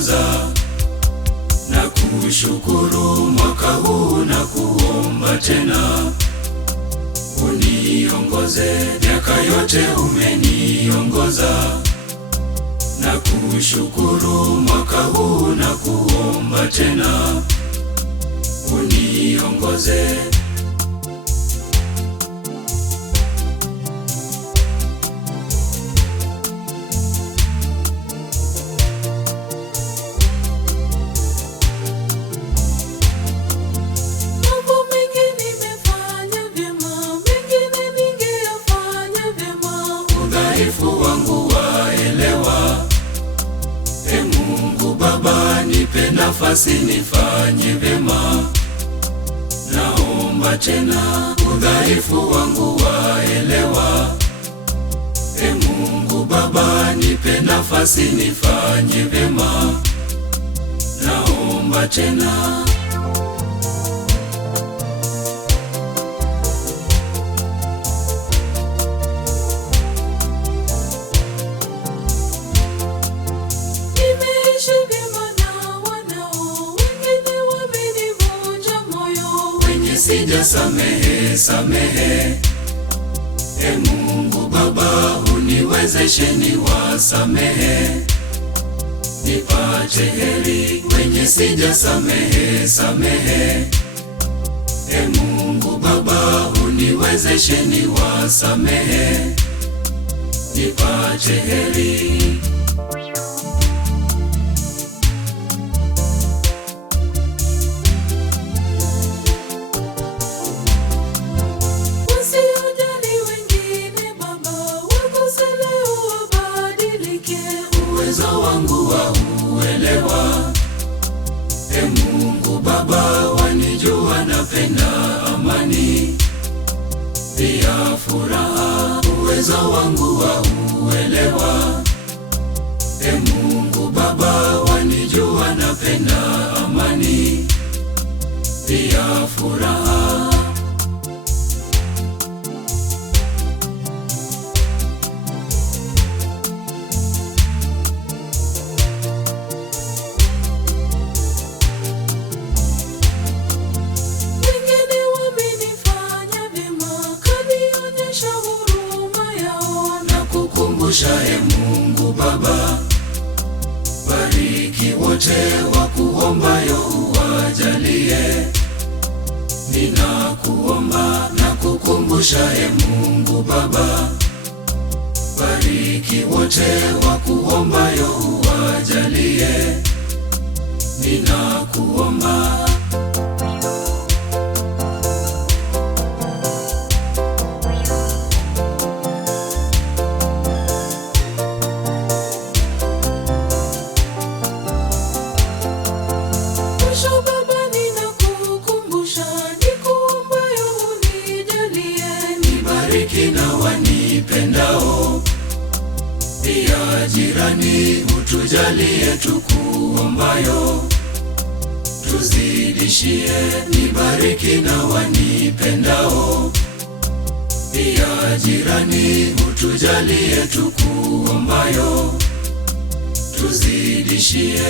kuniongoza. Na kushukuru mwaka huu na kuomba tena uniongoze, miaka yote umeniongoza. Na kushukuru mwaka huu na kuomba tena uniongoze. Udhaifu wangu waelewa, e Mungu Baba, nipe nafasi nifanye vyema. Naomba tena, udhaifu wangu waelewa, e Mungu Baba, nipe nafasi nifanye vyema. Naomba tena. Sijasamehe, samehe, e Mungu Baba, uniwezeshe niwasamehe, nipate heri. Wenye sijasamehe, samehe, e Mungu Baba, uniwezeshe niwasamehe, nipate heri. Uwezo wangu wa uelewa, e Mungu Baba, wanijua napenda amani pia furaha. Uwezo wangu wa uelewa, e Mungu Baba, wanijua napenda amani pia furaha. E Mungu Baba, bariki wote wakuombayo, uwajalie. Ninakuomba na kukumbusha, e Mungu Baba, bariki wote wakuombayo, uwajalie. Ninakuomba. Bariki na wanipendao, pia jirani utujalie, tukuombayo tuzidishie. Nibariki na wanipendao, pia jirani utujalie, tukuombayo tuzidishie.